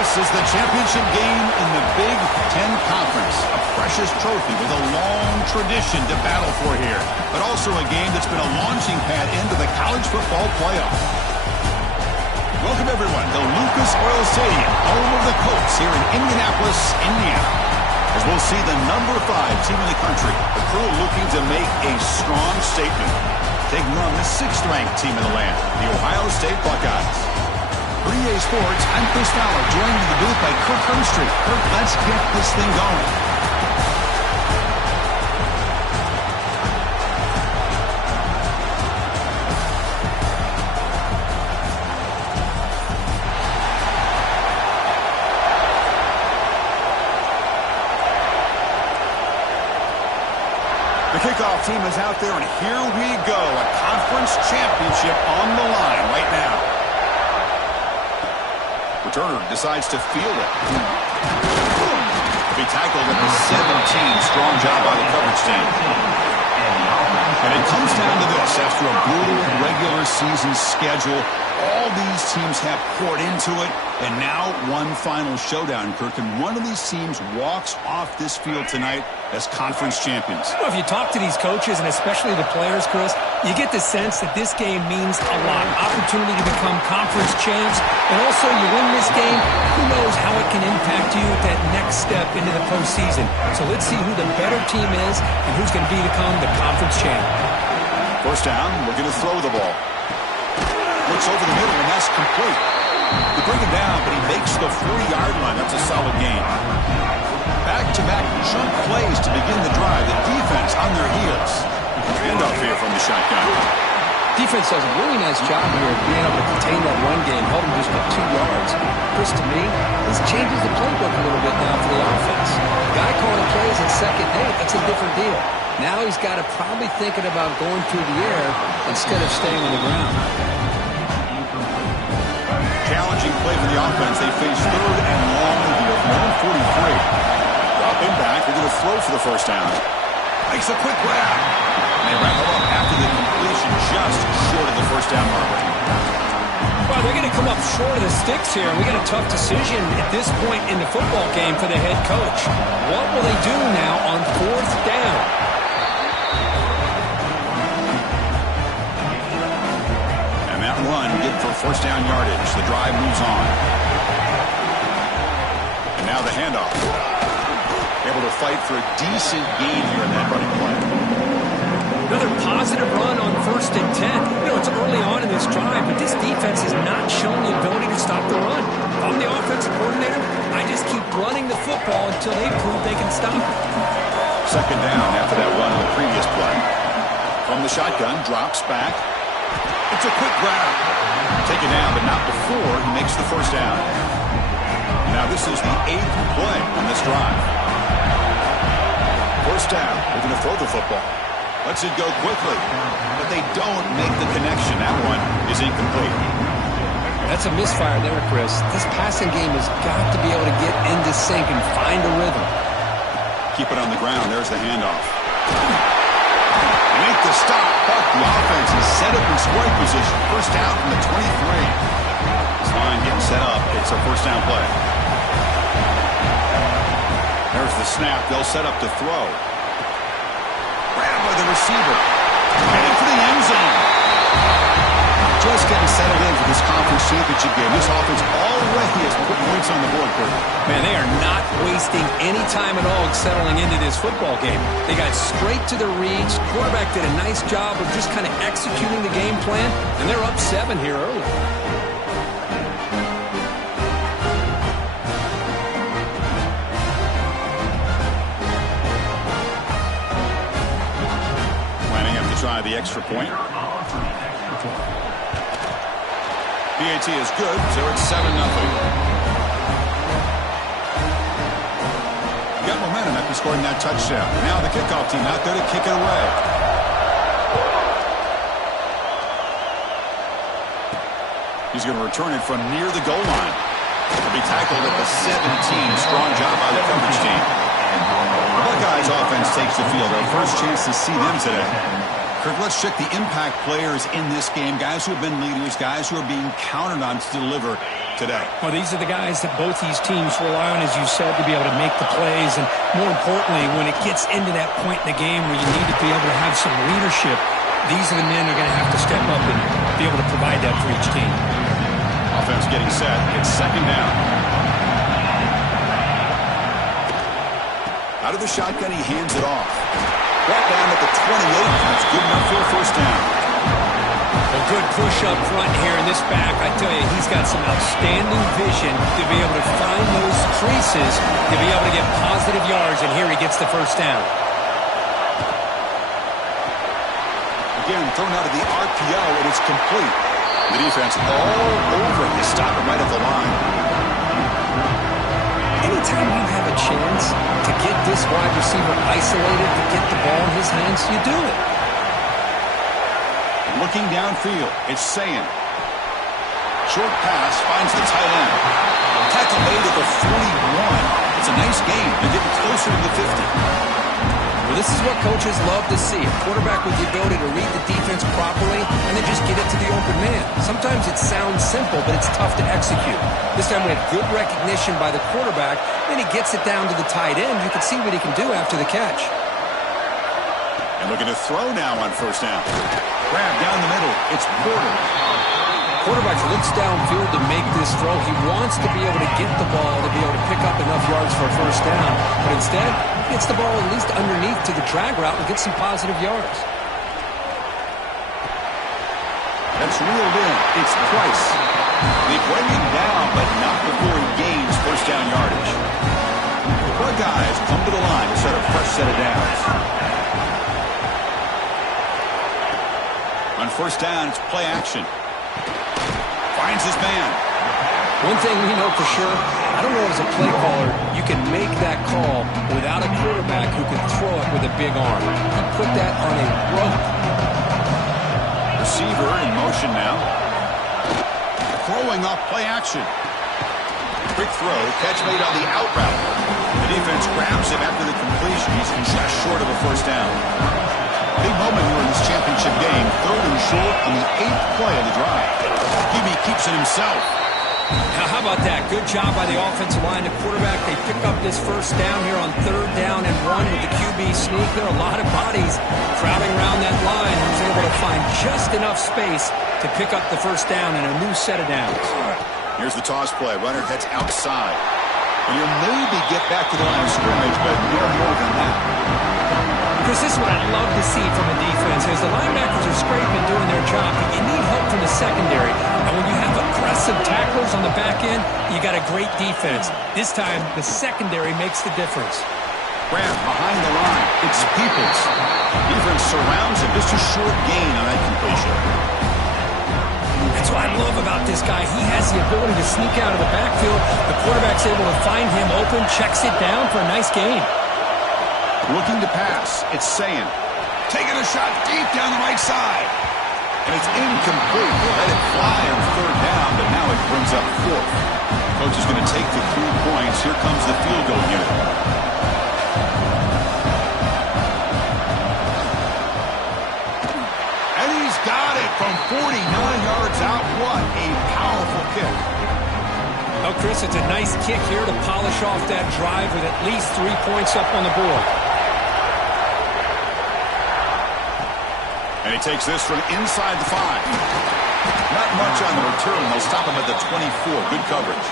This is the championship game in the Big Ten Conference. A precious trophy with a long tradition to battle for here. But also a game that's been a launching pad into the college football playoff. Welcome, everyone, to Lucas Oil Stadium, home of the Colts here in Indianapolis, Indiana. As we'll see the number 5 team in the country, the Crew looking to make a strong statement. Taking on the 6th-ranked team in the land, the Ohio State Buckeyes. For EA Sports, I'm Chris Fowler, joined in the booth by Kirk Herbstreit. Kirk, let's get this thing going. The kickoff team is out there, and here we go. A conference championship on the line right now. Returner decides to field it. Be tackled at the 17. Strong job by the coverage team. And it comes down to this. After a brutal regular season schedule, all these teams have poured into it, and now one final showdown, Kirk. And one of these teams walks off this field tonight as conference champions. Well, if you talk to these coaches, and especially the players, Chris, you get the sense that this game means a lot. Opportunity to become conference champs, and also you win this game, who knows how it can impact you at that next step into the postseason. So let's see who the better team is and who's going to become the conference champ. First down, we're going to throw the ball. Looks over the middle, and that's complete. They bring him down, but he makes the 40-yard line. That's a solid gain. Back-to-back chunk plays to begin the drive. The defense on their heels. Handoff here from the shotgun. Defense does a really nice job here of being able to contain that run game, held him just for 2 yards. Chris, to me, this changes the playbook a little bit now for the offense. The guy calling plays at second, hey, that's a different deal. Now he's got to probably thinking about going through the air instead of staying on the ground. Challenging play for the offense. They face 3rd and long here from 143. Dropping back. They're going to throw for the first down. Makes a quick grab. And they wrap it up after the completion just short of the first down mark. Well, they're going to come up short of the sticks here. We got a tough decision at this point in the football game for the head coach. What will they do now on 4th down? And that run good for first down yardage. The drive moves on. And now the handoff. Able to fight for a decent gain here in that running play. Another positive run on 1st and 10. You know, it's early on in this drive, but this defense has not shown the ability to stop the run. If I'm the offensive coordinator, I just keep running the football until they prove they can stop it. Second down after that run on the previous play. From the shotgun, drops back. It's a quick grab. Taken down, but not before he makes the first down. Now this is the 8th play on this drive. First down. They're going to throw the football. Lets it go quickly, but they don't make the connection. That one is incomplete. That's a misfire there, Chris. This passing game has got to be able to get into sync and find a rhythm. Keep it on the ground. There's the handoff. Make the stop, but the offense is set up in scoring position. First down from the 23. This line getting set up. It's a first down play. There's the snap. They'll set up to throw. Grab by the receiver. Heading for the end zone. Just getting settled in for this conference championship game. This offense already has put points on the board, Kurt. Man, they are not wasting any time at all settling into this football game. They got straight to their reads. Quarterback did a nice job of just kind of executing the game plan, and they're up 7 here early. Try the extra point. PAT is good, so it's 7-0. Got momentum after scoring that touchdown. Now the kickoff team out there to kick it away. He's going to return it from near the goal line. He'll be tackled at the 17. Strong job by the coverage team. The Buckeyes offense takes the field. Our first chance to see them today. Kirk, let's check the impact players in this game, guys who have been leaders, guys who are being counted on to deliver today. Well, these are the guys that both these teams rely on, as you said, to be able to make the plays. And more importantly, when it gets into that point in the game where you need to be able to have some leadership, these are the men who are going to have to step up and be able to provide that for each team. Offense getting set. It's second down. Out of the shotgun, he hands it off. Brought down at the 28. That's good enough for a first down. A good push up front here in this back. I tell you, he's got some outstanding vision to be able to find those creases, to be able to get positive yards, and here he gets the first down. Again, thrown out of the RPO, and it's complete. The defense all over it. They stop it right at the line. Anytime you have a chance to get this wide receiver isolated, to get the ball in his hands, you do it. Looking downfield, it's Sayin. Short pass finds the tight end. Tackle made at the 41. It's a nice gain. They're getting closer to the 50. Well, this is what coaches love to see. A quarterback with the ability to read the defense properly and then just get it to the open man. Sometimes it sounds simple, but it's tough to execute. This time we had good recognition by the quarterback. Then he gets it down to the tight end. You can see what he can do after the catch. And looking to throw now on first down. Grab down the middle. It's Porter. Quarterback looks downfield to make this throw. He wants to be able to get the ball to be able to pick up enough yards for a first down. But instead, he gets the ball at least underneath to the drag route and gets some positive yards. That's reeled in. It's Price. They bring him down, but not before he gains first down yardage. The Buckeyes come to the line to set a fresh set of downs. On first down, it's play action. Finds his man. One thing we know for sure, I don't know as a play caller, you can make that call without a quarterback who can throw it with a big arm. He put that on a rope. Receiver in motion now. Throwing off play action. Quick throw, catch made on the out route. The defense grabs him after the completion. He's just short of a first down. Big moment here in this championship game. Third and short on the 8th play of the drive. QB keeps it himself. Now, how about that? Good job by the offensive line. The quarterback, they pick up this first down here on 3rd down and 1 with the QB sneak. There are a lot of bodies crowding around that line. He was able to find just enough space to pick up the first down in a new set of downs. Here's the toss play. Runner heads outside. And you'll maybe get back to the line of scrimmage, but no more than that. Chris, this is what I love to see from a defense. As the linebackers are scraping, doing their job, but you need help from the secondary. And when you have aggressive tacklers on the back end, you got a great defense. This time, the secondary makes the difference. Grab behind the line. It's Peoples. Defense surrounds him. Just a short gain on that completion. That's what I love about this guy. He has the ability to sneak out of the backfield. The quarterback's able to find him open, checks it down for a nice gain. Looking to pass. It's Sayin. Taking a shot deep down the right side. And it's incomplete. Let it fly on 3rd down, but now it brings up 4th. Coach is going to take the 3 points. Here comes the field goal unit. And he's got it from 49 yards out. What a powerful kick. Well, Chris, it's a nice kick here to polish off that drive with at least 3 points up on the board. And he takes this from inside the 5. Not much on the return. They'll stop him at the 24. Good coverage.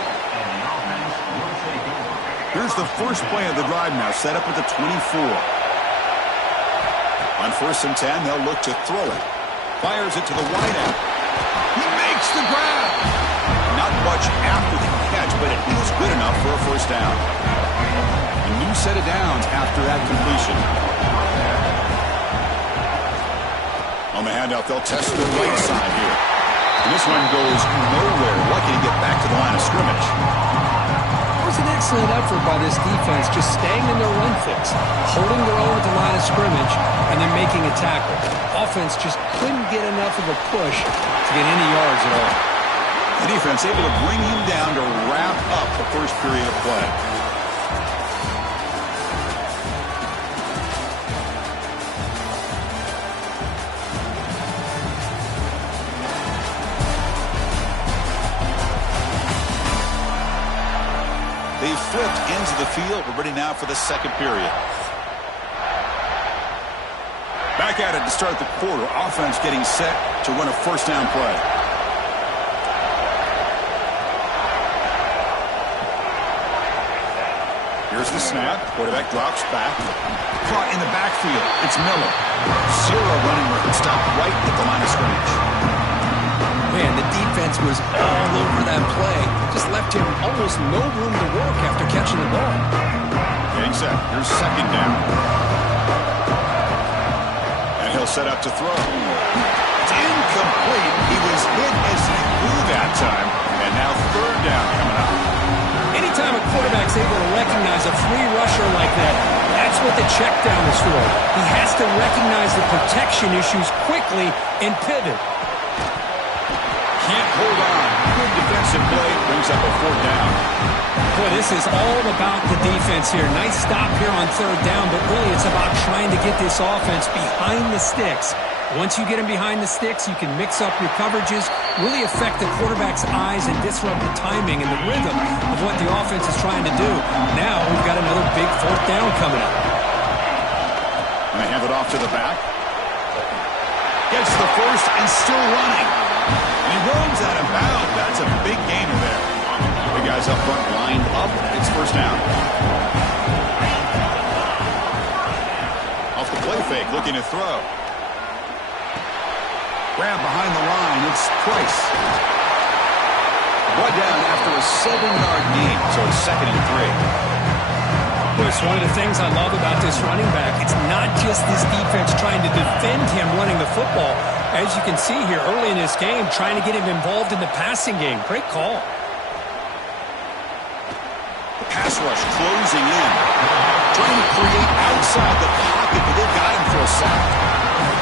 Here's the first play of the drive now, set up at the 24. On 1st and 10, they'll look to throw it. Fires it to the wideout. He makes the grab. Not much after the catch, but it is good enough for a first down. A new set of downs after that completion. On the handoff, they'll test the right side here. And this one goes nowhere. Lucky to get back to the line of scrimmage. It was an excellent effort by this defense, just staying in their run fix, holding their own at the line of scrimmage, and then making a tackle. Offense just couldn't get enough of a push to get any yards at all. The defense able to bring him down to wrap up the first period of play. They've flipped ends of the field. We're ready now for the second period. Back at it to start the quarter. Offense getting set to run a first down play. Here's the snap. Quarterback drops back. Caught in the backfield. It's Miller. Zero running room. Stopped right at the line of scrimmage. Man, the defense was all over that play. Just left him almost no room to work after catching the ball. Getting set. Here's second down. And he'll set up to throw. It's incomplete. He was hit as he threw that time. And now third down coming up. Anytime a quarterback's able to recognize a free rusher like that, that's what the check down is for. He has to recognize the protection issues quickly and pivot. Can't hold on. Good defensive play. Brings up a fourth down. Boy, this is all about the defense here. Nice stop here on third down, but really it's about trying to get this offense behind the sticks. Once you get them behind the sticks, you can mix up your coverages, really affect the quarterback's eyes and disrupt the timing and the rhythm of what the offense is trying to do. Now we've got another big fourth down coming up. And they hand it off to the back. Gets the first and still running. And he runs out of bounds. That's a big gainer there. The guys up front lined up. It's first down. Off the play fake, looking to throw. Grab behind the line. It's Price. Brought down after a 7-yard gain, so it's 2nd and 3. Well, it's one of the things I love about this running back. It's not just this defense trying to defend him running the football. As you can see here early in this game, trying to get him involved in the passing game. Great call. The pass rush closing in. Trying to create outside the pocket, but they got him for a sack.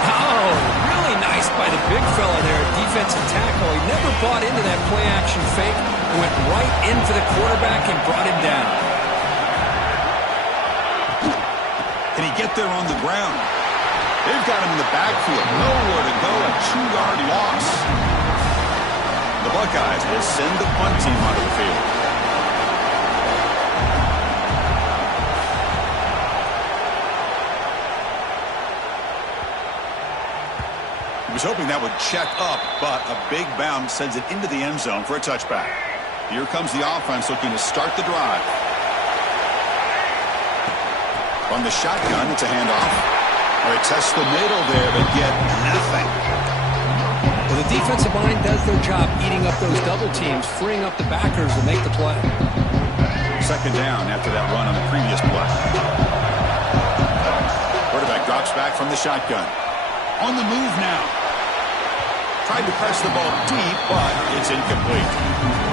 Oh, really nice by the big fella there, defensive tackle. He never bought into that play-action fake. Went right in for the quarterback and brought him down. Can he get there on the ground? They've got him in the backfield. Nowhere to go. A 2-yard loss. The Buckeyes will send the punt team onto the field. He was hoping that would check up, but a big bounce sends it into the end zone for a touchback. Here comes the offense looking to start the drive. From the shotgun, it's a handoff. They test the middle there, but get nothing. Well, the defensive line does their job eating up those double teams, freeing up the backers to make the play. Second down after that run on the previous play. Quarterback drops back from the shotgun. On the move now. Tried to press the ball deep, but it's incomplete.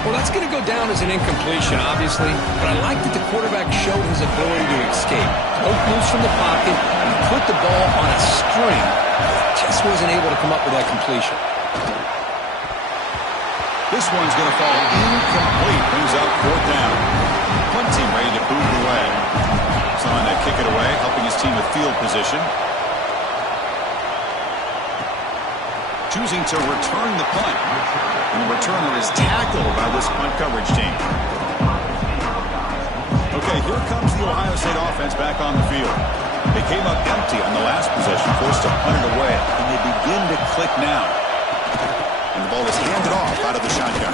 Well, that's going to go down as an incompletion, obviously, but I like that the quarterback showed his ability to escape. Broke loose from the pocket, and put the ball on a string. Just wasn't able to come up with that completion. This one's going to fall incomplete. Brings up fourth down. Punt team ready to boot it away. Someone to kick it away, helping his team with field position. Choosing to return the punt. And the returner is tackled by this punt coverage team. Okay, here comes the Ohio State offense back on the field. They came up empty on the last possession, forced to punt it away. And they begin to click now. And the ball is handed off out of the shotgun.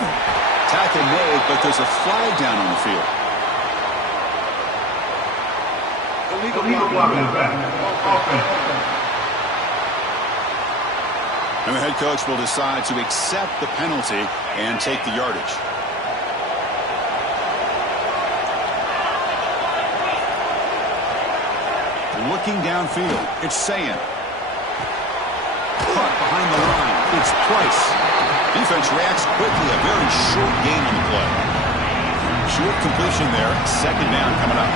Tackle made, but there's a flag down on the field. Illegal blocking back. Offense. And the head coach will decide to accept the penalty and take the yardage. Looking downfield, it's Sayin. Caught behind the line, it's Price. Defense reacts quickly, a very short gain on the play. Short completion there, second down coming up.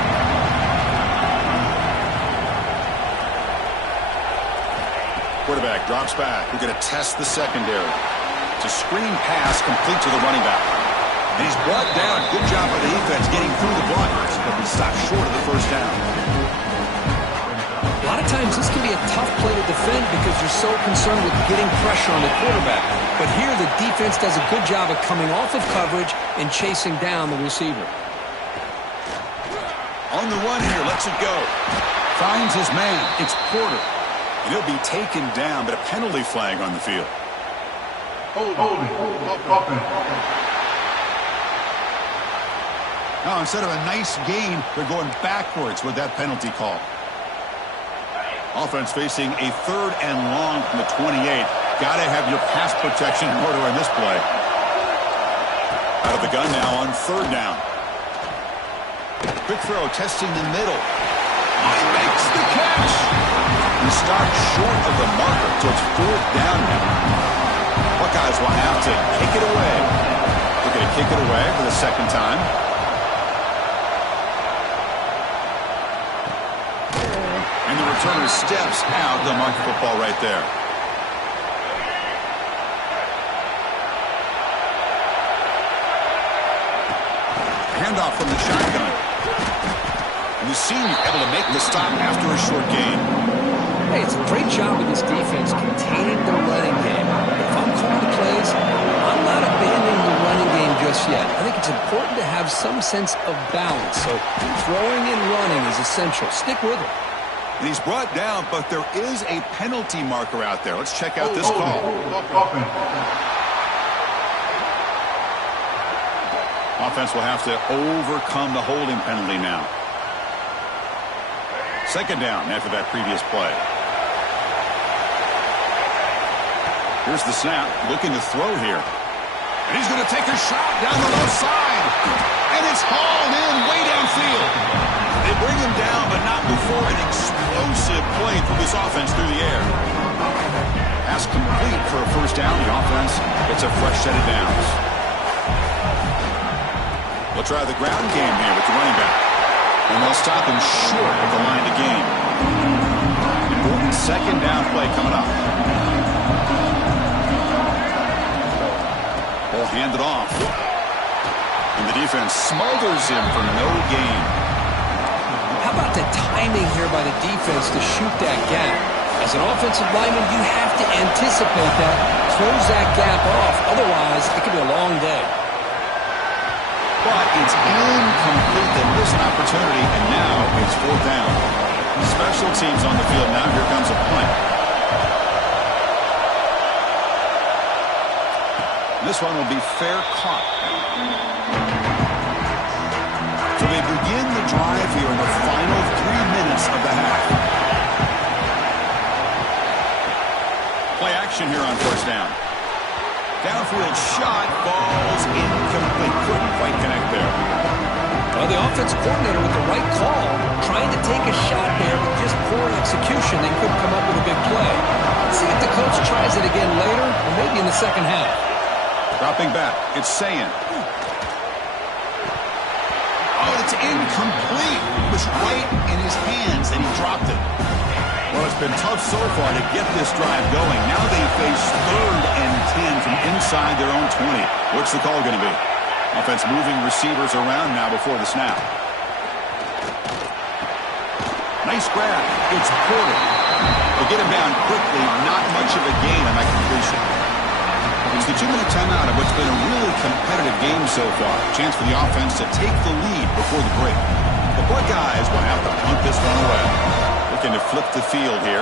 Quarterback drops back. We're going to test the secondary. It's a screen pass complete to the running back. And he's brought down. Good job by the defense getting through the blockers, but we stopped short of the first down. A lot of times this can be a tough play to defend because you're so concerned with getting pressure on the quarterback. But here the defense does a good job of coming off of coverage and chasing down the receiver. On the run here, lets it go. Finds his man. It's Porter. And he'll be taken down, but a penalty flag on the field. Holding. Offense. Now, instead of a nice gain, they're going backwards with that penalty call. Offense facing a 3rd and long from the 28. Got to have your pass protection in order in this play. Out of the gun now on 3rd down. Quick throw, testing the middle. He makes the catch. He stopped short of the marker, so it's 4th down now. Buckeyes will have to kick it away. They're going to kick it away for the 2nd time. And the returner steps out. They'll mark the football right there. Handoff from the shotgun. And the senior able to make the stop after a short gain. Hey, it's a great job of this defense containing the running game. If I'm calling the plays, I'm not abandoning the running game just yet. I think it's important to have some sense of balance. So throwing and running is essential. Stick with it. And he's brought down, but there is a penalty marker out there. Let's check out this call. Offense will have to overcome the holding penalty now. 2nd down after that previous play. Here's the snap, looking to throw here. And he's going to take a shot down the left side. And it's hauled in way downfield. They bring him down, but not before an explosive play from this offense through the air. Pass complete for a 1st down. The offense gets a fresh set of downs. We'll try the ground game here with the running back. And they'll stop him short of the line to gain. Important 2nd down play coming up. Ball handed off. And the defense smothers him for no gain. How about the timing here by the defense to shoot that gap? As an offensive lineman, you have to anticipate that, close that gap off. Otherwise, it could be a long day. But it's incomplete. They miss an opportunity, and now it's 4th down. Special teams on the field now. Here comes a punt. This one will be fair caught. So they begin the drive here in the final 3 minutes of the half. Play action here on 1st down. Downfield shot, falls incomplete. Couldn't quite connect there. Well, the offensive coordinator with the right call, trying to take a shot there with just poor execution, they couldn't come up with a big play. Let's see if the coach tries it again later, or maybe in the 2nd half. Dropping back, it's Sayin. Oh, it's incomplete. It was right in his hands, and he dropped it. Well, it's been tough so far to get this drive going. Now they face 3rd and 10 from inside their own 20. What's the call going to be? Offense moving receivers around now before the snap. Nice grab. It's Porter. They get him down quickly. Not much of a gain on that completion. It's the 2-minute timeout of what's been a really competitive game so far. Chance for the offense to take the lead before the break. The Buckeyes will have to punt this one away. Looking to flip the field here.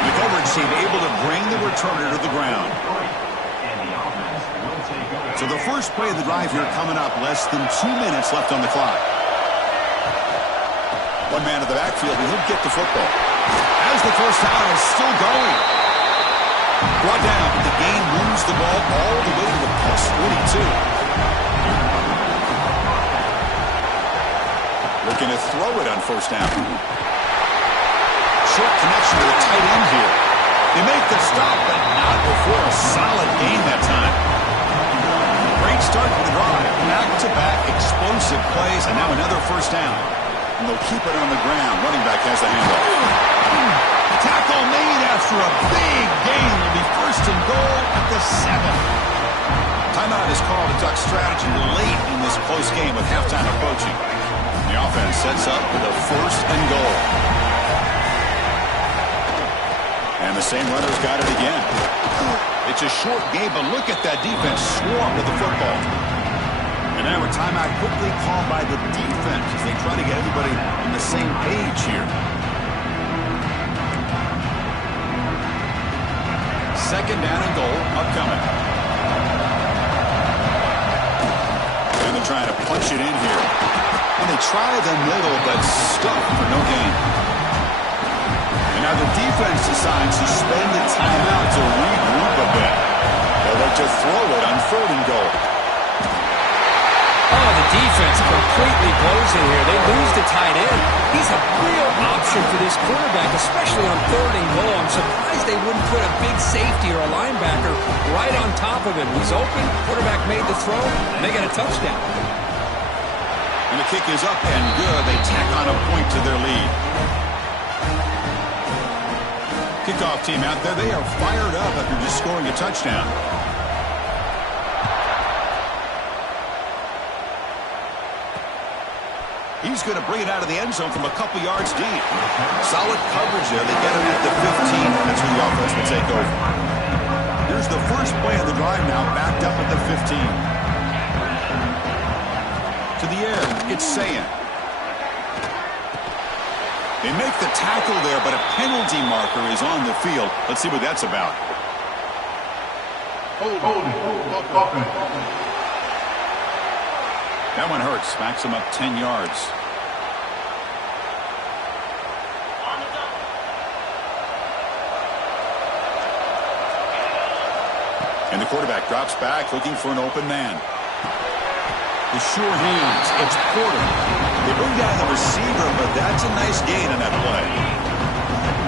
The coverage team able to bring the returner to the ground. So the first play of the drive here coming up, less than 2 minutes left on the clock. One man to the backfield, and he'll get the football. As the 1st down is still going. Brought down, but the gain moves the ball all the way to the plus 42. Looking to throw it on 1st down. Short connection to the tight end here. They make the stop, but not before a solid gain that time. Great start to the drive. Back-to-back explosive plays, and now another 1st down. And they'll keep it on the ground. Running back has the handoff. Tackle made after a big gain. Will be 1st and goal at the 7. Timeout is called to duck strategy late in this close game with halftime approaching. The offense sets up with a 1st and goal. And the same runner's got it again. It's a short game, but look at that defense swarm with the football. And now a timeout quickly called by the defense as they try to get everybody on the same page here. Second down and goal upcoming. And they're trying to punch it in here. And they try the middle, but stuck for no gain. And now the defense decides to spend the timeout to regroup a bit. They'll look to throw it on 3rd and goal. Oh, the defense completely blows in here. They lose the tight end. He's a real option for this quarterback, especially on 3rd and goal. I'm surprised they wouldn't put a big safety or a linebacker right on top of him. He's open, quarterback made the throw, and they got a touchdown. And the kick is up and good. They tack on a point to their lead. Kickoff team out there. They are fired up after just scoring a touchdown. He's going to bring it out of the end zone from a couple yards deep. Solid coverage there. They get him at the 15. That's where the offense will take over. Here's the first play of the drive now, backed up at the 15. To the air, it's Sayan. They make the tackle there, but a penalty marker is on the field. Let's see what that's about. That one hurts. Backs him up 10 yards. And the quarterback drops back, looking for an open man. The sure hands. It's Porter. They bring down the receiver, but that's a nice gain in that play.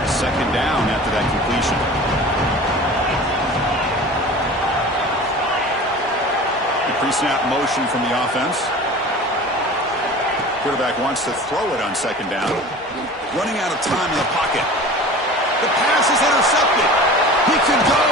Second down after that completion. The pre-snap motion from the offense. Quarterback wants to throw it on second down. Running out of time in the pocket. The pass is intercepted. He could go.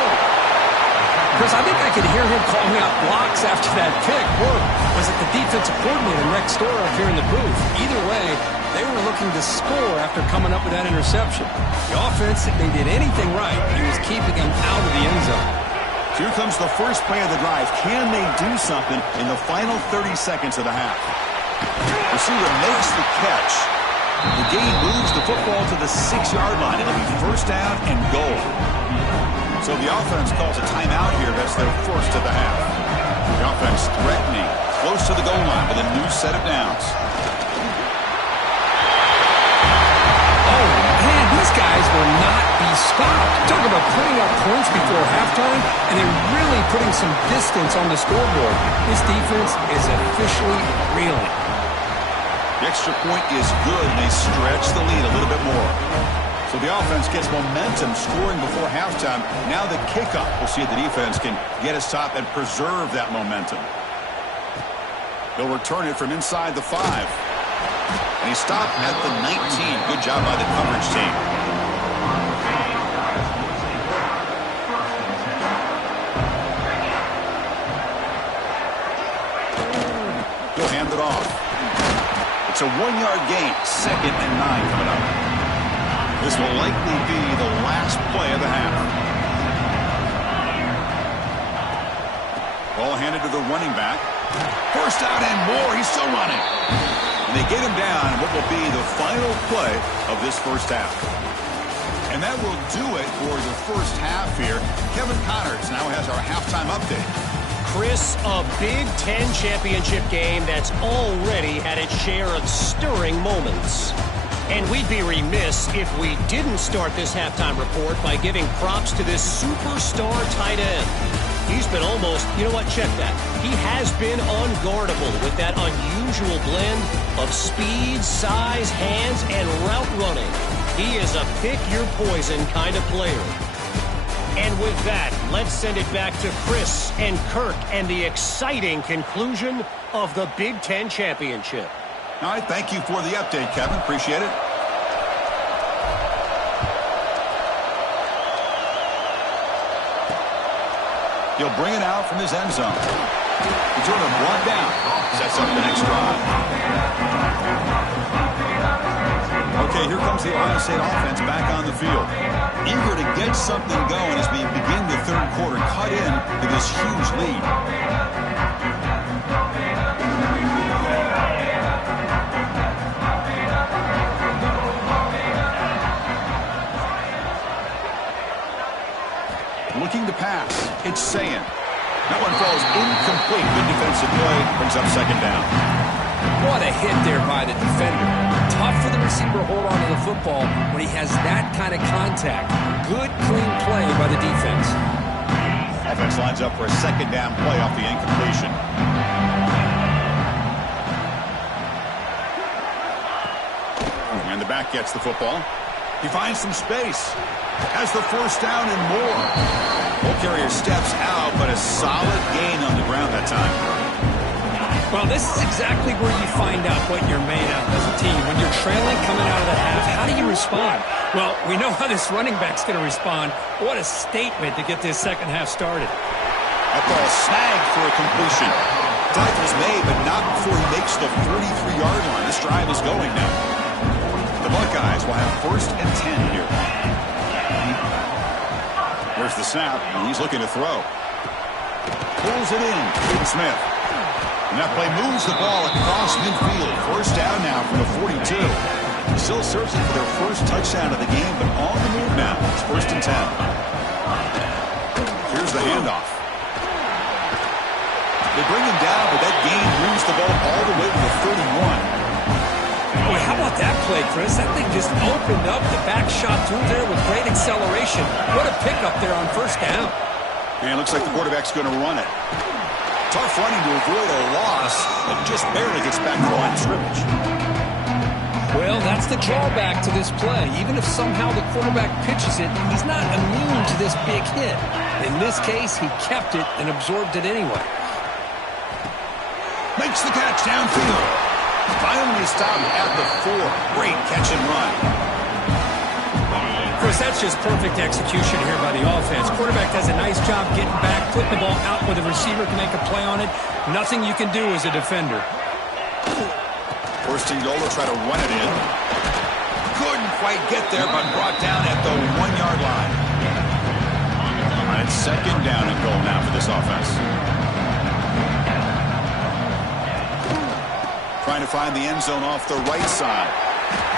Chris, I think I could hear him calling out blocks after that pick. Or was it the defensive coordinator next door up here in the booth? Either way, they were looking to score after coming up with that interception. The offense, if they did anything right, he was keeping them out of the end zone. Here comes the first play of the drive. Can they do something in the final 30 seconds of the half? Receiver makes the catch. The gain moves the football to the 6-yard line. It'll be first down and goal. So the offense calls a timeout here. That's their first of the half. The offense threatening, close to the goal line with a new set of downs. Oh, man, these guys will not be stopped. Talk about putting up points before halftime, and they're really putting some distance on the scoreboard. This defense is officially reeling. The extra point is good, and they stretch the lead a little bit more. So the offense gets momentum scoring before halftime. Now the kickoff. We'll see if the defense can get a stop and preserve that momentum. They'll return it from inside the 5. And he stopped at the 19. Good job by the coverage team. He'll hand it off. It's a 1-yard gain. 2nd and 9 coming up. This will likely be the last play of the half. Ball handed to the running back. First out and more. He's still running. And they get him down in what will be the final play of this first half. And that will do it for the first half here. Kevin Connors now has our halftime update. Chris, a Big Ten championship game that's already had its share of stirring moments. And we'd be remiss if we didn't start this halftime report by giving props to this superstar tight end. He's been almost, you know what, check that. He has been unguardable with that unusual blend of speed, size, hands, and route running. He is a pick-your-poison kind of player. And with that, let's send it back to Chris and Kirk and the exciting conclusion of the Big Ten championship. All right, thank you for the update, Kevin. Appreciate it. He'll bring it out from his end zone. He's doing a blunt down. Sets up the next drive. Okay, Okay, here comes the Ohio State offense back on the field. Eager to get something going as we begin the third quarter. Cut in to this huge lead. Looking to pass. It's Sayin. That one falls incomplete. Good defensive play. Brings up second down. What a hit there by the defender. Tough for the receiver to hold on to the football when he has that kind of contact. Good, clean play by the defense. Offense lines up for a second down play off the incompletion. And the back gets the football. He finds some space. Has the first down and more. Ball carrier steps out, but a solid gain on the ground that time. Well, this is exactly where you find out what you're made of as a team. When you're trailing coming out of the half, how do you respond? Well, we know how this running back's going to respond. What a statement to get this second half started. That ball snagged for a completion. Tackle's made, but not before he makes the 43-yard line. This drive is going now. The Buckeyes will have 1st and 10 here. There's the snap, and he's looking to throw. Pulls it in. Smith. And that play moves the ball across midfield. 1st down now from the 42. Still searching for their first touchdown of the game, but on the move now. It's 1st and 10. Here's the handoff. They bring him down, but that gain moves the ball all the way to the 31. Boy, how about that play, Chris? That thing just opened up. The back shot through there with great acceleration. What a pickup there on 1st down. And it looks like the quarterback's going to run it. Tough running to avoid a loss, but just barely gets back to the line of scrimmage. Well, that's the drawback to this play. Even if somehow the quarterback pitches it, he's not immune to this big hit. In this case, he kept it and absorbed it anyway. Makes the catch downfield. Finally stopped at the 4. Great catch and run. Of course, that's just perfect execution here by the offense. Quarterback does a nice job getting back, putting the ball out where the receiver can make a play on it. Nothing you can do as a defender. First and goal, they'll try to run it in. Couldn't quite get there, but brought down at the 1-yard line. And it's 2nd down and goal now for this offense. Trying to find the end zone off the right side.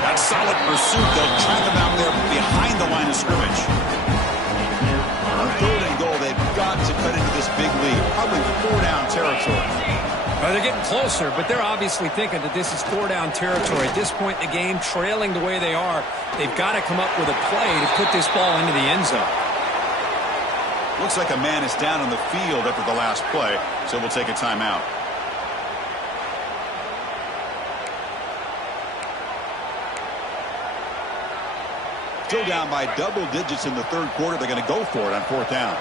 That solid pursuit. They'll track him out there behind the line of scrimmage. On 3rd and goal, they've got to cut into this big lead. Probably 4-down territory. They're getting closer, but they're obviously thinking that this is 4-down territory. At this point in the game, trailing the way they are, they've got to come up with a play to put this ball into the end zone. Looks like a man is down on the field after the last play, so we'll take a timeout. Still down by double digits in the 3rd quarter. They're going to go for it on 4th down.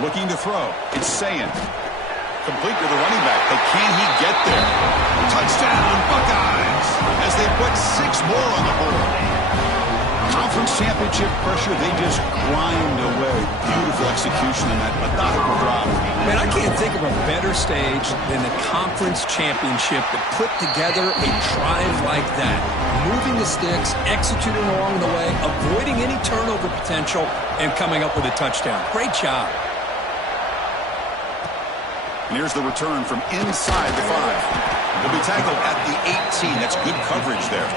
Looking to throw. It's Sayin. Complete to the running back, but can he get there? Touchdown, Buckeyes, as they put 6 more on the board. Conference championship pressure, they just grind away. Beautiful execution in that methodical drive. Man, I can't think of a better stage than the conference championship to put together a drive like that. Moving the sticks, executing along the way, avoiding any turnover potential, and coming up with a touchdown. Great job. And here's the return from inside the 5. He'll be tackled at the 18. That's good coverage there.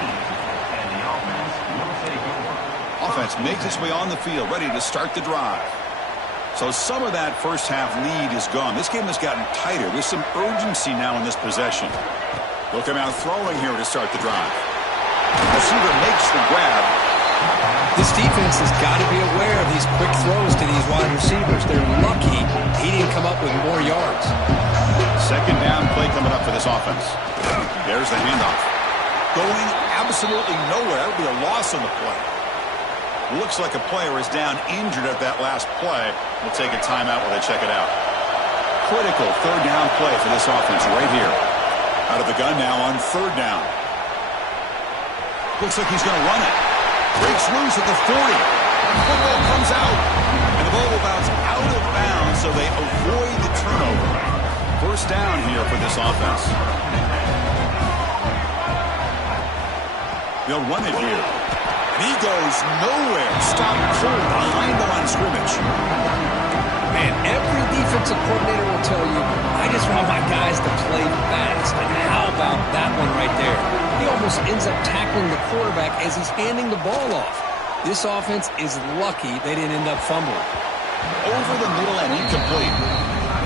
Offense makes its way on the field, ready to start the drive. So some of that first half lead is gone. This game has gotten tighter. There's some urgency now in this possession. They'll come out throwing here to start the drive. Receiver makes the grab. This defense has got to be aware of these quick throws to these wide receivers. They're lucky he didn't come up with more yards. 2nd down play coming up for this offense. There's the handoff. Going absolutely nowhere. That would be a loss on the play. Looks like a player is down injured at that last play. We'll take a timeout while they check it out. Critical 3rd down play for this offense right here. Out of the gun now on 3rd down. Looks like he's going to run it. Breaks loose at the 40. Football comes out. And the ball will bounce out of bounds, so they avoid the turnover. 1st down here for this offense. They'll run it here. And he goes nowhere. Stop cold behind the line of scrimmage. Man, every defensive coordinator will tell you, I just want my guys to play fast. And how about that one right there? He almost ends up tackling the quarterback as he's handing the ball off. This offense is lucky they didn't end up fumbling. Over the middle and incomplete.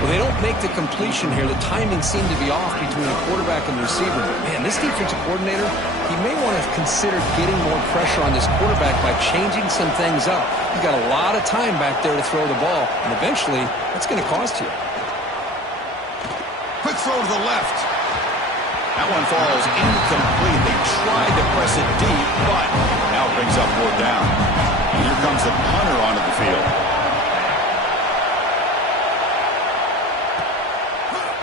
Well, they don't make the completion here. The timing seemed to be off between the quarterback and the receiver. But, man, this defensive coordinator, he may want to consider getting more pressure on this quarterback by changing some things up. He's got a lot of time back there to throw the ball, and eventually that's going to cost you. Quick throw to the left. That one falls incomplete. They tried to press it deep, but now it brings up 4th down. And here comes the punter onto the field.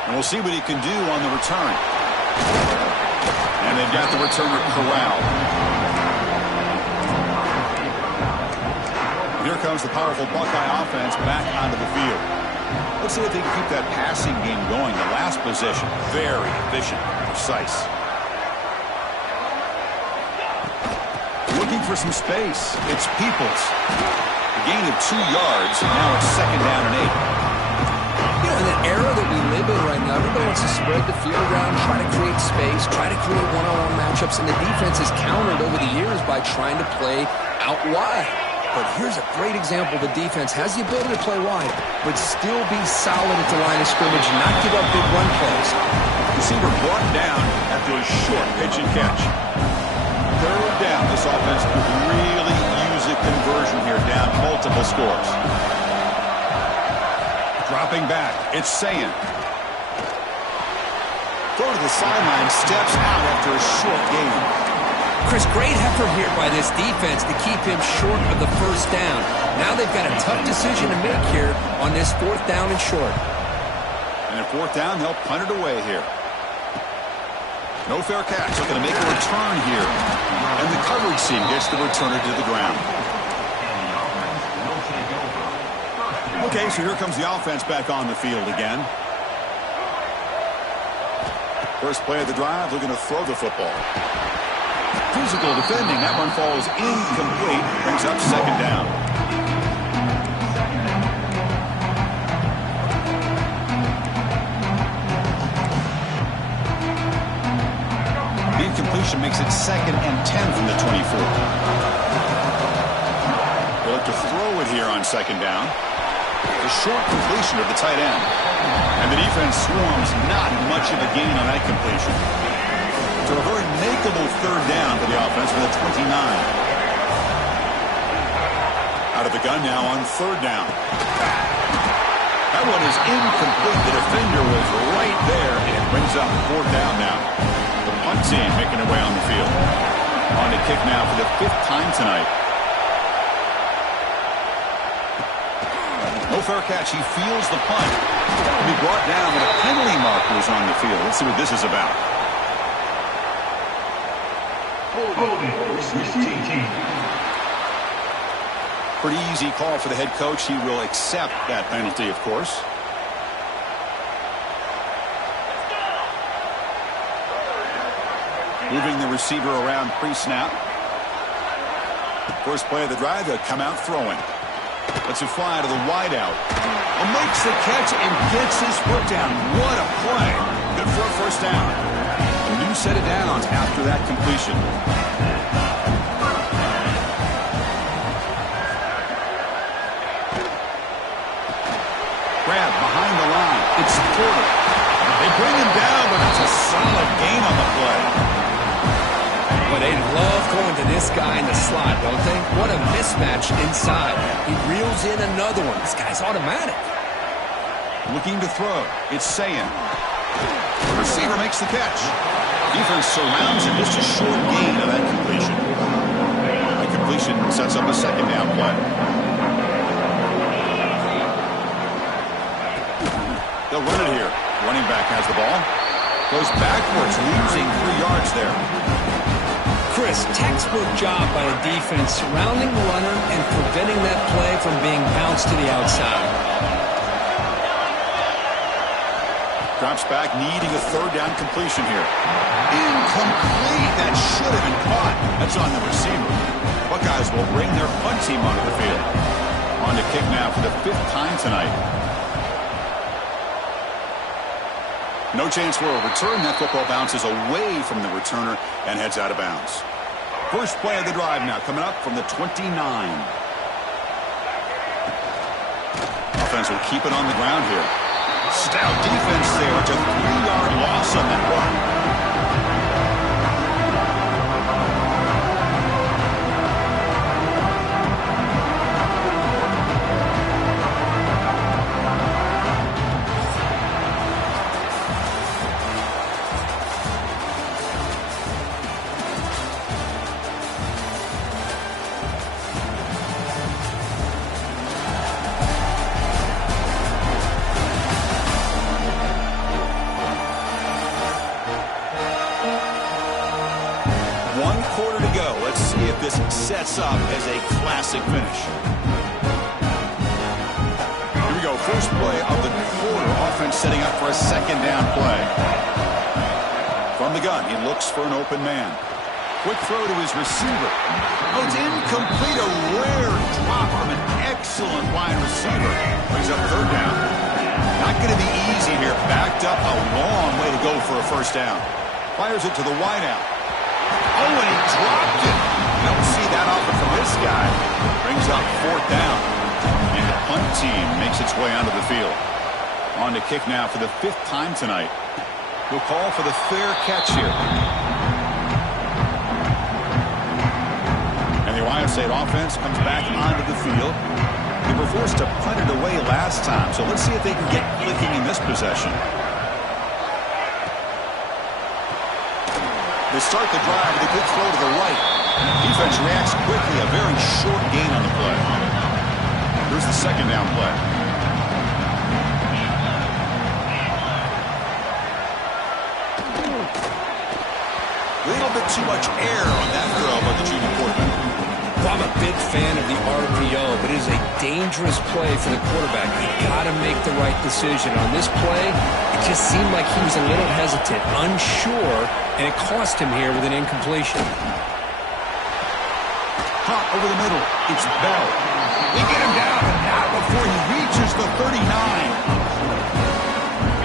And we'll see what he can do on the return. And they've got the returner corralled. Here comes the powerful Buckeye offense back onto the field. Let's see if they can keep that passing game going. The last possession, very efficient, precise. Looking for some space. It's Peoples. A gain of 2 yards. Now it's 2nd down and 8. You know, in the era that we live in right now, everybody wants to spread the field around, try to create space, try to create one-on-one matchups, and the defense has countered over the years by trying to play out wide. But here's a great example. The defense has the ability to play wide, but still be solid at the line of scrimmage and not give up big run plays. Receiver brought down after a short pitch and catch. 3rd down. This offense could really use a conversion here, down multiple scores. Dropping back, it's Sayin. Throw to the sideline, steps out after a short gain. Chris, great effort here by this defense to keep him short of the 1st down. Now they've got a tough decision to make here on this 4th down and short. And at 4th down, they'll punt it away here. No fair catch. They're going to make a return here. And the coverage team gets the returner to the ground. Okay, so here comes the offense back on the field again. First play of the drive, looking to throw the football. Physical defending. That one falls incomplete. Brings up 2nd down. The incompletion makes it 2nd and 10 from the 24. They look to throw it here on 2nd down. The short completion of the tight end. And the defense swarms, not much of a gain on that completion. So a very makeable 3rd down for the offense with a 29. Out of the gun now on 3rd down. That one is incomplete. The defender was right there, and it brings up 4th down now. The punt team making their way on the field. On the kick now for the 5th time tonight. No fair catch. He feels the punt. To be brought down with a penalty marker is on the field. Let's see what this is about. Pretty easy call for the head coach. He will accept that penalty, of course. Moving the receiver around pre-snap. First play of the drive, they'll come out throwing. Lets it fly to the wideout. And makes the catch and gets his foot down. What a play. Good for a 1st down. A new set of downs after that completion. Grab behind the line. It's Porter. They bring him down, but it's a solid gain on the play. Well, they love going to this guy in the slot, don't they? What a mismatch inside. He reels in another one. This guy's automatic. Looking to throw. It's Sayin. The receiver makes the catch. Defense surrounds him. Just a short gain of that completion. The completion sets up a 2nd down play. They'll run it here. Running back has the ball. Goes backwards, losing 3 yards there. Chris, textbook job by the defense surrounding the runner and preventing that play from being bounced to the outside. Drops back, needing a 3rd down completion here. Incomplete. That should have been caught. That's on the receiver. Buckeyes will bring their punt team onto the field. On to kick now for the 5th time tonight. No chance for a return. That football bounces away from the returner and heads out of bounds. First play of the drive now coming up from the 29. Offense will keep it on the ground here. Stout defense there. It's a 3-yard loss on that run. Sets up as a classic finish. Here we go. First play of the quarter. Offense setting up for a 2nd down play. From the gun, he looks for an open man. Quick throw to his receiver. Oh, it's incomplete. A rare drop from an excellent wide receiver. Brings up 3rd down. Not going to be easy here. Backed up a long way to go for a 1st down. Fires it to the wideout. Oh, and he dropped it. Don't see that often from this guy. Brings up 4th down. And the punt team makes its way onto the field. On to kick now for the 5th time tonight. He'll call for the fair catch here. And the Ohio State offense comes back onto the field. They were forced to punt it away last time, so let's see if they can get clicking in this possession. They start the drive with a good throw to the right. Defense reacts quickly. A very short gain on the play. Here's the 2nd down play. A little bit too much air on that throw by the junior quarterback. Well, I'm a big fan of the RPO, but it is a dangerous play for the quarterback. You got to make the right decision. On this play, it just seemed like he was a little hesitant, unsure, and it cost him here with an incompletion. Hot over the middle. It's Bell. They get him down, but not before he reaches the 39.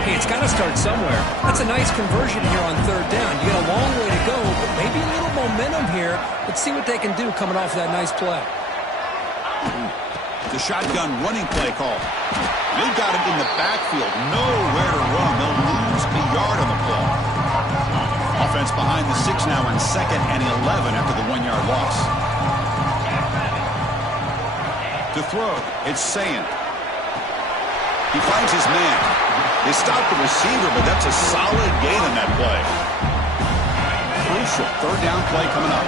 Hey, it's got to start somewhere. That's a nice conversion here on 3rd down. You got a long way to go, but maybe a little momentum here. Let's see what they can do coming off that nice play. The shotgun running play call. They've got him in the backfield. Nowhere to run. They'll lose a yard on the play. Offense behind the 6 now in 2nd and 11 after the 1-yard loss. To throw, it's Sayin. He finds his man. They stop the receiver, but that's a solid gain on that play. Crucial 3rd down play coming up.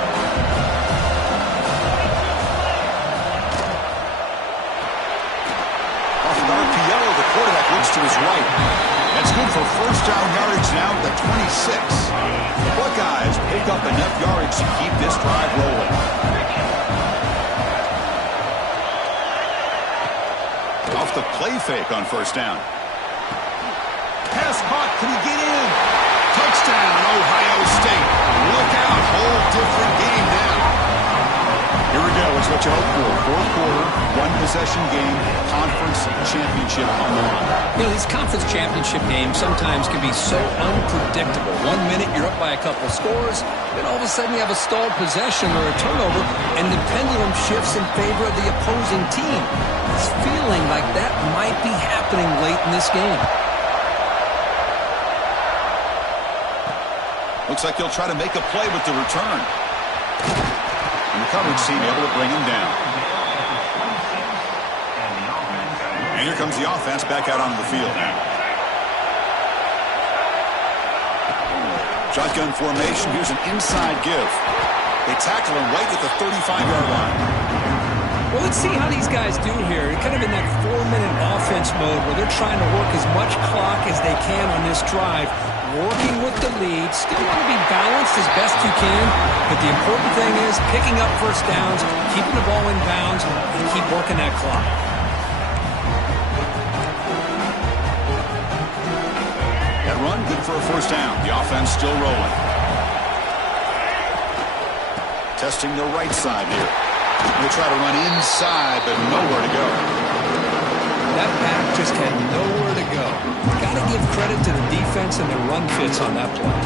Off an RPO, the quarterback looks to his right. That's good for 1st down yardage now at the 26. The Buckeyes pick up enough yardage to keep this drive rolling. Off the play fake on 1st down. Pass caught. Can he get in? Touchdown, Ohio State. Look out. Whole different game now. Here we go. It's what you hope for. 4th quarter, 1-possession game, conference championship on the line. You know, these conference championship games sometimes can be so unpredictable. 1 minute you're up by a couple scores, then all of a sudden you have a stalled possession or a turnover, and the pendulum shifts in favor of the opposing team. It's feeling like that might be happening late in this game. Looks like he'll try to make a play with the return. And the coverage team able to bring him down. And here comes the offense back out onto the field now. Shotgun formation. Here's an inside give. They tackle him right at the 35-yard line. Well, let's see how these guys do here. Kind of in that 4-minute offense mode where they're trying to work as much clock as they can on this drive. Working with the lead. Still want to be balanced as best you can. But the important thing is picking up 1st downs, keeping the ball in bounds, and keep working that clock. That run, good for a 1st down. The offense still rolling. Testing the right side here. They try to run inside, but nowhere to go. That back just had nowhere to go. Got to give credit to the defense and their run fits on that play.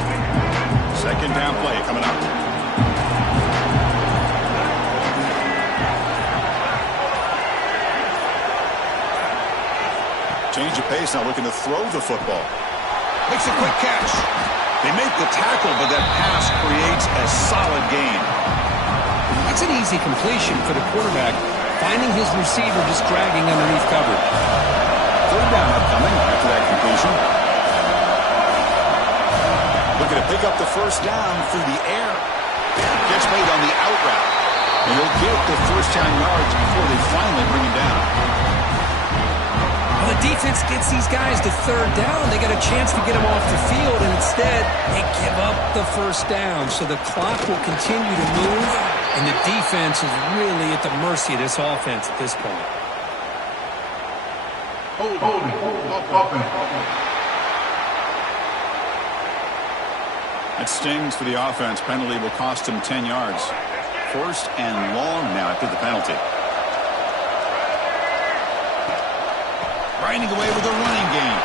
Second down play coming up. Change of pace now, looking to throw the football. Makes a quick catch. They make the tackle, but that pass creates a solid gain. That's an easy completion for the quarterback, finding his receiver just dragging underneath coverage. Third down upcoming after that completion. Looking to pick up the first down through the air. Catch made on the out route. And he'll get the first down yards before they finally bring him down. Well, the defense gets these guys to third down. They got a chance to get them off the field, and instead they give up the first down. So the clock will continue to move, and the defense is really at the mercy of this offense at this point. Holding. Offense. That stings for the offense. Penalty will cost him 10 yards. First and long now after the penalty. Grinding away with a running game.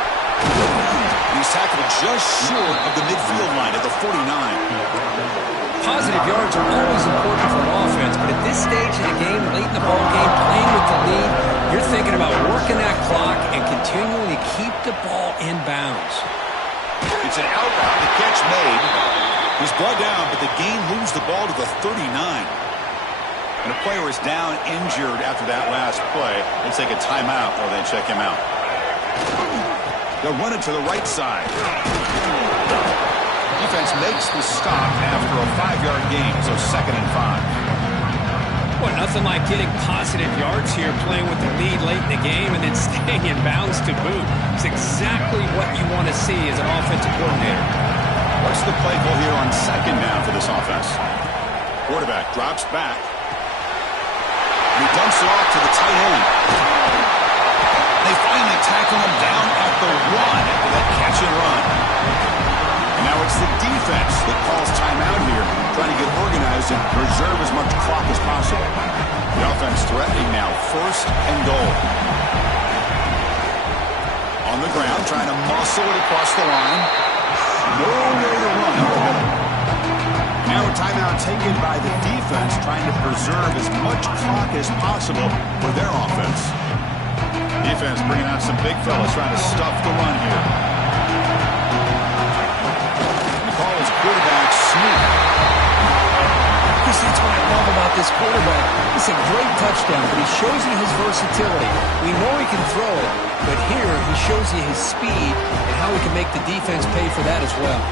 He's tackled just short of the midfield line at the 49. Positive yards are always important for an offense, but at this stage of the game, late in the ball game, playing with the lead, you're thinking about working that clock and continuing to keep the ball in bounds. It's an out route. The catch made. He's brought down, but the game moves the ball to the 39. And a player is down injured after that last play. They take a timeout while they check him out. They'll run it to the right side. Defense makes the stop after a 5-yard gain, so 2nd and 5. Well, nothing like getting positive yards here, playing with the lead late in the game and then staying in bounds to boot. It's exactly what you want to see as an offensive coordinator. What's the play call here on 2nd down for this offense? Quarterback drops back. He dumps it off to the tight end. They finally tackle him down at the 1 after that catch and run. And now it's the defense that calls timeout here, trying to get organized and preserve as much clock as possible. The offense threatening now, 1st and goal. On the ground, trying to muscle it across the line. Nowhere to run up the middle. Now a timeout taken by the defense, trying to preserve as much clock as possible for their offense. Defense bringing out some big fellas trying to stuff the run here. The call is quarterback sneak. Because that's what I love about this quarterback. It's a great touchdown, but he shows you his versatility. We know he can throw it, but here he shows you his speed and how he can make the defense pay for that as well.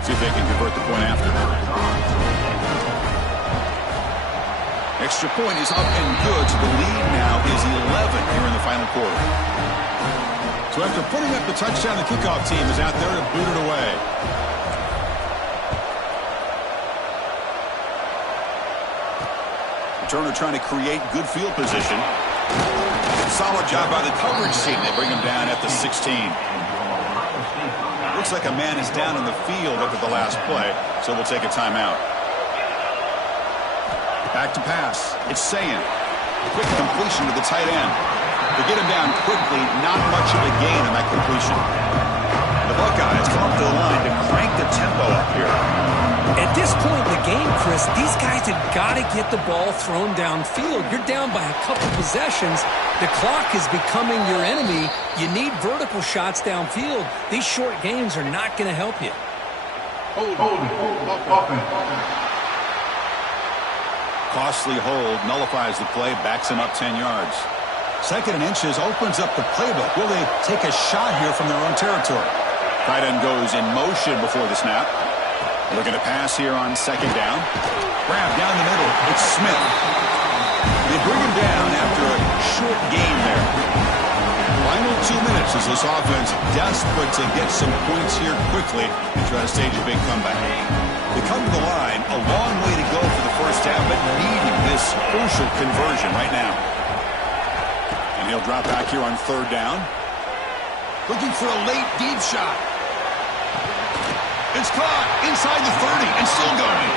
See if they can convert the point after. Extra point is up and good, so the lead now is 11 here in the final quarter. So after putting up the touchdown, the kickoff team is out there to boot it away. Turner trying to create good field position. Solid job by the coverage team. They bring him down at the 16. Looks like a man is down in the field after the last play, so we'll take a timeout. Back to pass. It's Sayan. Quick completion to the tight end. To get him down quickly, not much of a gain on that completion. The Buckeyes come up to the line to crank the tempo up here. At this point in the game, Chris, these guys have got to get the ball thrown downfield. You're down by a couple possessions. The clock is becoming your enemy. You need vertical shots downfield. These short games are not going to help you. Costly hold, nullifies the play, backs him up 10 yards. 2nd and inches opens up the playbook. Will they take a shot here from their own territory? Tight end goes in motion before the snap. Looking to pass here on 2nd down. Grab down the middle. It's Smith. They bring him down after a short gain there. Final 2 minutes as this offense desperate to get some points here quickly and try to stage a big comeback. They come to the line, a long way to go for the first half, but needing this crucial conversion right now. And He'll drop back here on third down. Looking for a late deep shot. It's caught inside the 30 and still going.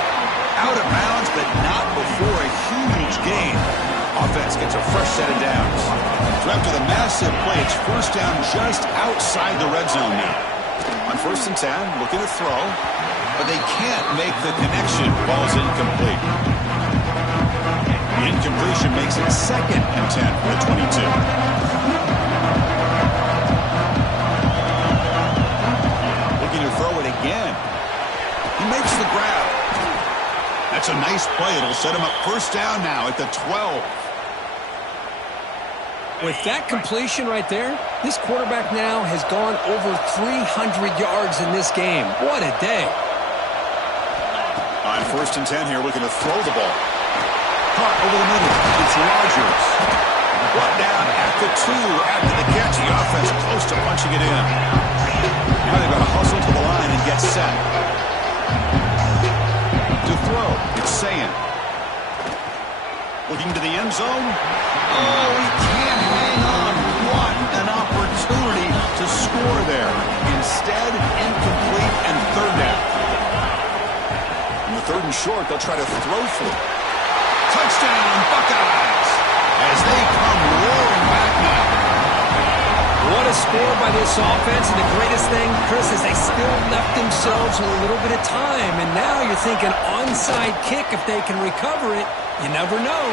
Out of bounds, but not before a huge gain. Offense gets a fresh set of downs. So after the massive play, it's first down just outside the red zone now. On 1st and 10, looking to throw, but they can't make the connection. Ball's incomplete. The incompletion makes it 2nd and 10 for the 22. Looking to throw it again. He makes the grab. That's a nice play. It'll set him up first down now at the 12. With that completion right there, this quarterback now has gone over 300 yards in this game. What a day. On 1st and 10 here, looking to throw the ball. Caught over the middle. It's Rodgers. Brought down at the 2 after the catch. The offense close to punching it in. Now they've got to hustle to the line and get set. To throw, it's Sayin. Looking to the end zone. Oh, he can't hang on. What an opportunity to score there. Instead, incomplete and third down. In the 3rd and short, they'll try to throw for it. Touchdown, Buckeyes, as they come roaring back now. What a score by this offense, and the greatest thing, Chris, is they still left themselves with a little bit of time, and now you're thinking onside kick if they can recover it. You never know.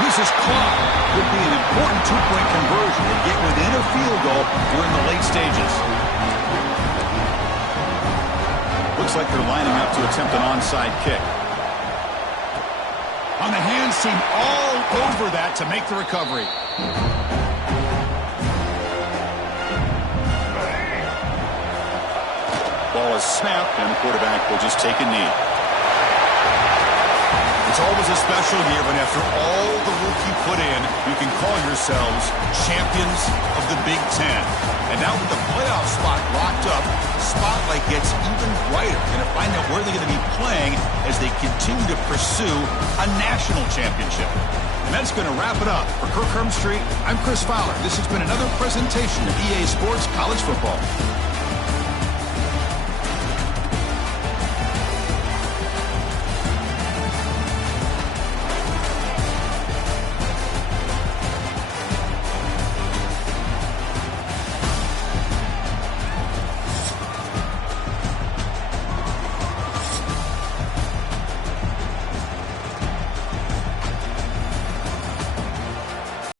This is caught. Could be an important two-point conversion to get within a field goal during the late stages. Looks like they're lining up to attempt an onside kick. On the hands team all over that to make the recovery. Ball is snapped, and the quarterback will just take a knee. It's always a special year, but after all the work you put in, you can call yourselves champions of the Big Ten. And now with the playoff spot locked up, the spotlight gets even brighter. Going to find out where they're going to be playing as they continue to pursue a national championship. And that's going to wrap it up. For Kirk Hermstreet, I'm Chris Fowler. This has been another presentation of EA Sports College Football.